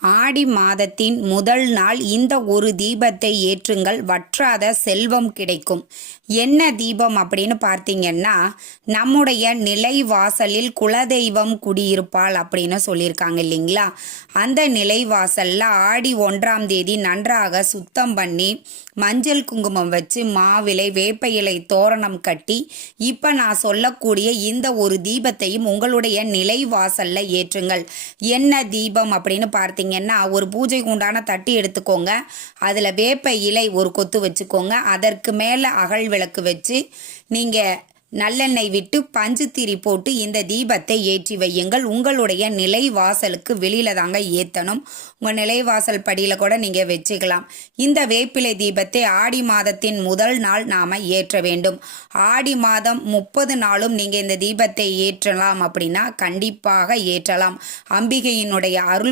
ஆடி மாதத்தின் முதல் நாள் இந்த ஒரு தீபத்தை ஏற்றுங்கள், வற்றாத செல்வம் கிடைக்கும். என்ன தீபம் அப்படின்னு பார்த்தீங்கன்னா, நம்முடைய நிலைவாசலில் குலதெய்வம் குடியிருப்பாள் அப்படின்னு சொல்லியிருக்காங்க இல்லைங்களா. அந்த நிலைவாசலில் ஆடி 1ஆம் தேதி நன்றாக சுத்தம் பண்ணி மஞ்சள் குங்குமம் வச்சு மாவிலை வேப்ப இலை தோரணம் கட்டி இப்போ நான் சொல்லக்கூடிய இந்த ஒரு தீபத்தையும் உங்களுடைய நிலைவாசலில் ஏற்றுங்கள். என்ன தீபம் அப்படின்னு பார்த்தீங்கன்னா, ஒரு பூஜைக்கு உண்டான தட்டி எடுத்துக்கோங்க. அதில் வேப்ப இலை ஒரு கொத்து வச்சுக்கோங்க. அதற்கு மேலே அகல் விளக்கு வச்சு நீங்கள் நல்லெண்ணெய் விட்டு பஞ்சுத்திரி போட்டு இந்த தீபத்தை ஏற்றி வையுங்கள். உங்களுடைய நிலைவாசலுக்கு வெளியில் தாங்க ஏற்றணும். உங்கள் நிலைவாசல் படியில் கூட நீங்கள் வச்சுக்கலாம். இந்த வேப்பிலை தீபத்தை ஆடி மாதத்தின் முதல் நாள் நாம் ஏற்ற வேண்டும். ஆடி மாதம் 30 நாளும் நீங்கள் இந்த தீபத்தை ஏற்றலாம் அப்படின்னா கண்டிப்பாக ஏற்றலாம். அம்பிகையினுடைய அருள்